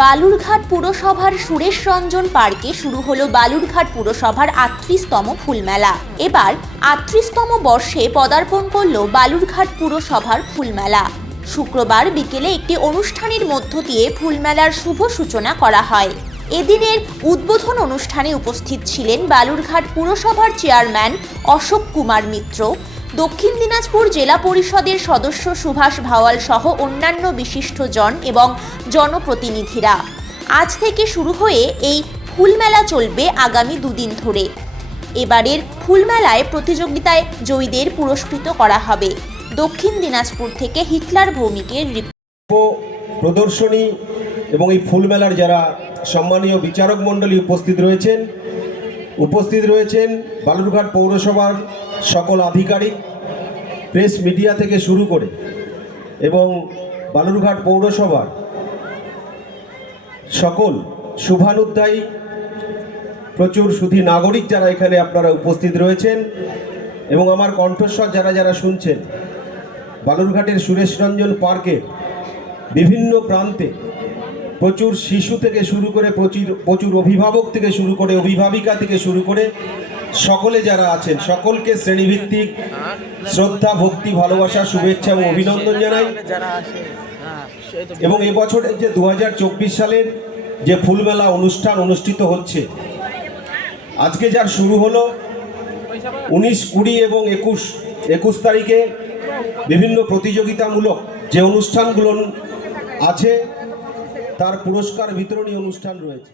বালুরঘাট পুরসভার সুরেশ রঞ্জন পার্কে শুরু হলো বালুরঘাট পুরসভার আটত্রিশতম ফুলমেলা। এবার আটত্রিশতম বর্ষে পদার্পণ করল বালুরঘাট পুরসভার ফুলমেলা। শুক্রবার বিকেলে একটি অনুষ্ঠানের মধ্য দিয়ে ফুলমেলার শুভ সূচনা করা হয়। এদিনের উদ্বোধন অনুষ্ঠানে উপস্থিত ছিলেন বালুরঘাট পুরসভার চেয়ারম্যান অশোক কুমার মিত্র দক্ষিণ দিনাজপুর জেলা পরিষদের সদস্য সুভাষ ভাওয়াল সহ অন্যান্য বিশিষ্টজন এবং জনপ্রতিনিধিরা। আজ থেকে শুরু হয়ে এই ফুলমেলা চলবে আগামী দুদিন ধরে। এবারের ফুলমেলায় প্রতিযোগিতায় জয়ীদের পুরস্কৃত করা হবে। দক্ষিণ দিনাজপুর থেকে হিটলার ভৌমিকের প্রদর্শনী এবং এই ফুলমেলার যারা সম্মানীয় বিচারক মণ্ডলী উপস্থিত রয়েছেন উপস্থিত রয়েছেন বালুরঘাট পৌরসভার সকল আধিকারিক, প্রেস মিডিয়া থেকে শুরু করে এবং বালুরঘাট পৌরসভার সকল শুভানুধ্যায়ী, প্রচুর সুধী নাগরিক যারা এখানে আপনারা উপস্থিত রয়েছেন এবং আমার কণ্ঠস্বর যারা যারা শুনছেন, বালুরঘাটের সুরেশরঞ্জন পার্কের বিভিন্ন প্রান্তে প্রচুর শিশু থেকে শুরু করে প্রচুর প্রচুর অভিভাবক থেকে শুরু করে, অভিভাবিকা থেকে শুরু করে সকলে যারা আছেন, সকলকে শ্রেণীভিত্তিক শ্রদ্ধা, ভক্তি, ভালোবাসা, শুভেচ্ছা এবং অভিনন্দন জানাই। এবং এবছরের যে দু হাজার চব্বিশ সালের যে ফুলমেলা অনুষ্ঠান অনুষ্ঠিত হচ্ছে, আজকে যার শুরু হলো, উনিশ, কুড়ি এবং একুশ একুশ তারিখে বিভিন্ন প্রতিযোগিতামূলক যে অনুষ্ঠানগুলো আছে, তার পুরস্কার বিতরণী অনুষ্ঠান রয়েছে।